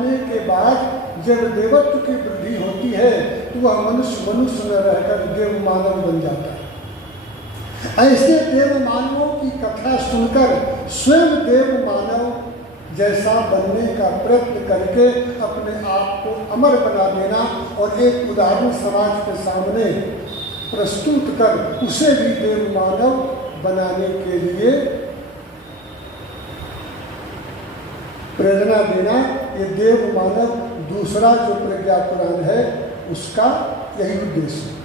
मानने के बाद जब देवत्व की वृद्धि होती है तो वह मनुष्य मनुष्य न रहकर देव मानव बन जाता है। ऐसे देव मानवों की कथा सुनकर स्वयं देव मानव जैसा बनने का प्रयत्न करके अपने आप को अमर बना देना और एक उदाहरण समाज के सामने प्रस्तुत कर उसे भी देव मानव बनाने के लिए प्रेरणा देना, ये देव मानव दूसरा जो प्रज्ञा पुराण है उसका यही उद्देश्य है।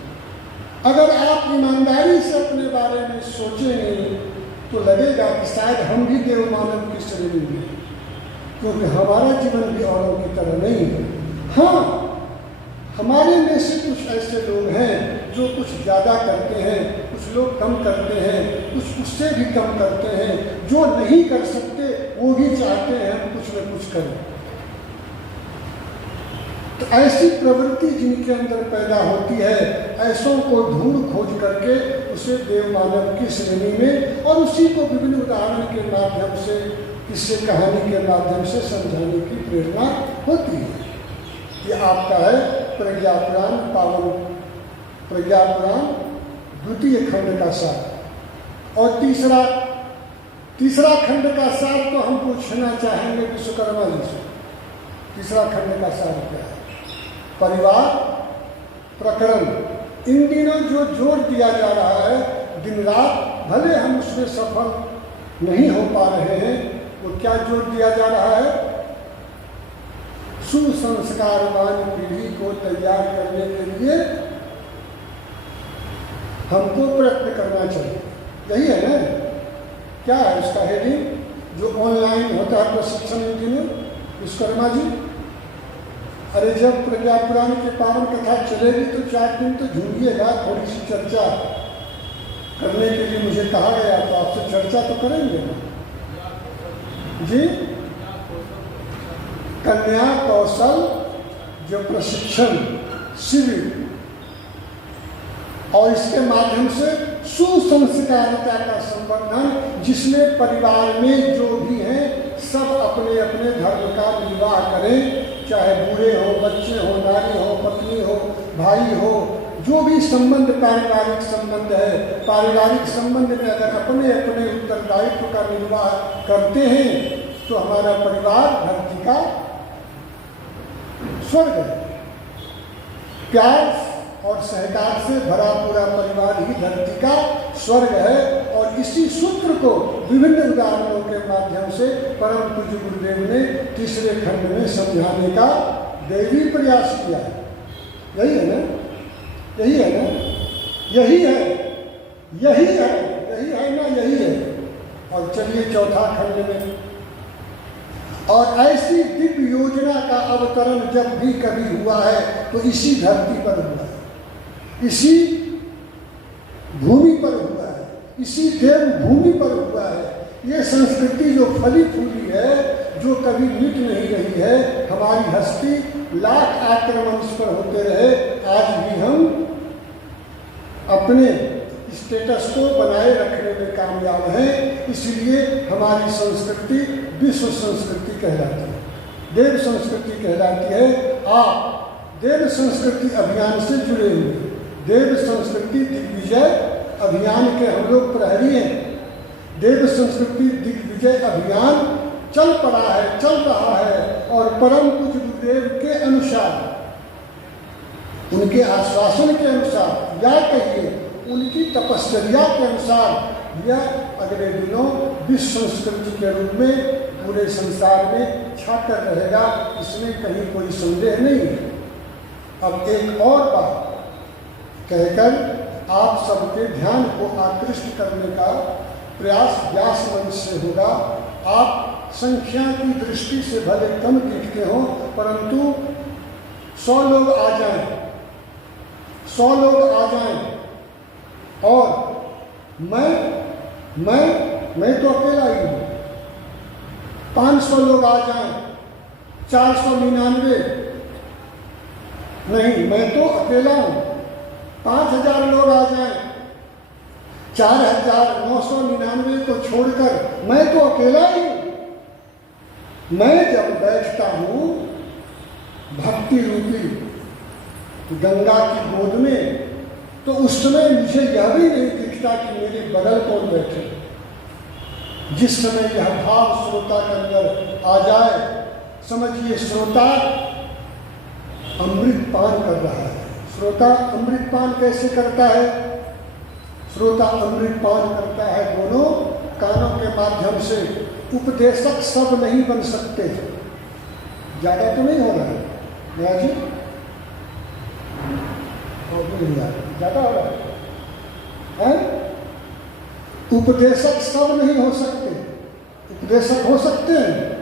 अगर आप ईमानदारी से अपने बारे में सोचेंगे तो लगेगा कि शायद हम भी देव मानव की श्रेणी में हैं, क्योंकि हमारा जीवन भी औरों की तरह नहीं है। हाँ, हमारे में से कुछ ऐसे लोग हैं जो कुछ ज़्यादा करते हैं, कुछ लोग कम करते हैं, कुछ उससे भी कम करते हैं। जो नहीं कर सकते वो भी चाहते हैं हम कुछ न कुछ करें। तो ऐसी प्रवृत्ति जिनके अंदर पैदा होती है, ऐसों को ढूंढ खोज करके उसे देव मानव की श्रेणी में और उसी को विभिन्न उदाहरण के माध्यम से, किस्से कहानी के माध्यम से समझाने की प्रेरणा होती है। ये आपका है प्रज्ञा पुराण, पावन प्रज्ञा पुराण द्वितीय खंड का सार। और तीसरा खंड का सार तो हम पूछना चाहेंगे विश्वकर्मा जी से। तीसरा खंड का सार क्या है? परिवार प्रकरण। इन दिनों जो जोर दिया जा रहा है दिन रात, भले हम उसमें सफल नहीं हो पा रहे हैं, वो क्या जोर दिया जा रहा है? सुसंस्कारवान पीढ़ी को तैयार करने के लिए हमको प्रयत्न करना चाहिए। यही है ना? क्या है उसका हेडिंग जो ऑनलाइन होता है प्रशिक्षण इन दिनों विश्वकर्मा जी? अरे जब प्रज्ञा पुराण की पावन कथा चलेगी तो 4 दिन तो झूमिएगा, थोड़ी सी चर्चा करने के लिए मुझे कहा गया, तो आपसे चर्चा तो करेंगे ना जी। कन्या कौशल जो प्रशिक्षण शिविर, और इसके माध्यम से सुसंस्कारिता का संवर्धन, जिसमें परिवार में जो भी हैं सब अपने अपने धर्म का निर्वाह करें, चाहे बूढ़े हो, बच्चे हो, नारी हो, पत्नी हो, भाई हो, जो भी संबंध पारिवारिक संबंध है, पारिवारिक संबंध में अगर अपने अपने उत्तरदायित्व का निर्वाह करते हैं तो हमारा परिवार धरती का स्वर्ग है। प्यार और सहकार से भरा पूरा परिवार ही धरती का स्वर्ग है। और इसी सूत्र को विभिन्न उदाहरणों के माध्यम से परम पूज्य गुरुदेव ने तीसरे खंड में समझाने का दैवी प्रयास किया है। यही है ना? यही है ना? यही है, यही है, यही है ना? यही है। और चलिए चौथा खंड में, और ऐसी दिव्य योजना का अवतरण जब भी कभी हुआ है तो इसी धरती पर हुआ है, इसी भूमि पर हुआ है, इसी देव भूमि पर हुआ है। ये संस्कृति जो फली फूली है, जो कभी मिट नहीं रही है, हमारी हस्ती लाख आक्रमण इस पर होते रहे, आज भी हम अपने स्टेटस को बनाए रखने में कामयाब हैं। इसलिए हमारी संस्कृति विश्व संस्कृति कहलाती है, देव संस्कृति कहलाती है। आप देव संस्कृति अभियान से जुड़े हुए, देव संस्कृति दिग्विजय अभियान के हम लोग प्रहरी हैं। देव संस्कृति दिग्विजय अभियान चल पड़ा है, चल रहा है, और परम पूज्य गुरुदेव के अनुसार, उनके आश्वासन के अनुसार, या कहिए उनकी तपश्चर्या के अनुसार यह अगले दिनों विश्व संस्कृति के रूप में पूरे संसार में छाकर रहेगा। इसमें कहीं कोई संदेह नहीं है। अब एक और बात कहकर आप सबके ध्यान को आकृष्ट करने का प्रयास व्यास मंच से होगा। आप संख्या की दृष्टि से भले कम दिखते हो, परंतु 100 लोग आ जाएं, 100 लोग आ जाएं, और मैं तो अकेला ही हूँ। 500 लोग आ जाएं, 499 नहीं, मैं तो अकेला हूँ। 5000 लोग आ जाएं, 4999 को छोड़कर मैं तो अकेला ही हूँ। मैं जब बैठता हूँ भक्ति रूपी गंगा की गोद में, तो उस समय मुझे यह भी नहीं दिखता कि मेरे बगल कौन बैठे। जिस समय यह भाव श्रोता के अंदर आ जाए, समझिए श्रोता अमृत पान कर रहा है। श्रोता अमृत पान कैसे करता है? श्रोता अमृत पान करता है दोनों कानों के माध्यम से। उपदेशक सब नहीं बन सकते। ज्यादा तो नहीं हो रहा है नया जी, ज्यादा हो रहा है? उपदेशक सब नहीं हो सकते। उपदेशक हो सकते हैं।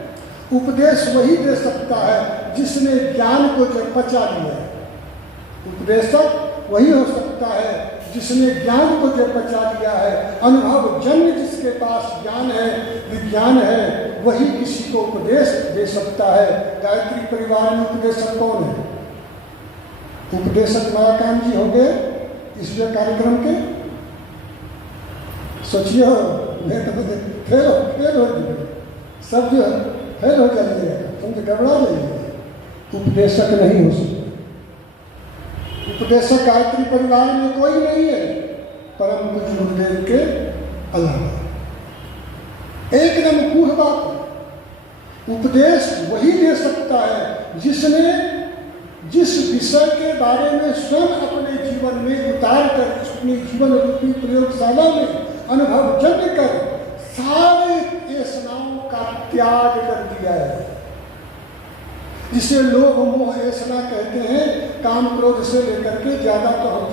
उपदेश वही दे सकता है जिसने ज्ञान को जब पचा लिया है। उपदेशक वही हो सकता है जिसने ज्ञान को जब पचा लिया है। अनुभव जन्य जिसके पास ज्ञान है, विज्ञान है, वही किसी को उपदेश दे सकता है। गायत्री परिवार में उपदेशक कौन है? उपदेशक मायाकांत जी हो गए इस कार्यक्रम के। सोचिए, फेल हो सब जो फेल हो जाइए, तुम तो गड़बड़ा जाइए। उपदेशक नहीं हो सकता। उपदेशक गायत्री परिवार में कोई नहीं है परम पूज्य गुरुदेव के अलावा। एकदम कूढ़ बात। उपदेश वही दे सकता है जिसने जिस विषय के बारे में स्वयं अपने जीवन में उतार कर, अपनी जीवन रूपी प्रयोगशाला में अनुभव जन्य कर सारे ऐसनाओं का त्याग कर दिया है। जिसे लोभ मोह ऐसना कहते हैं, काम क्रोध से लेकर के ज्यादा तो हम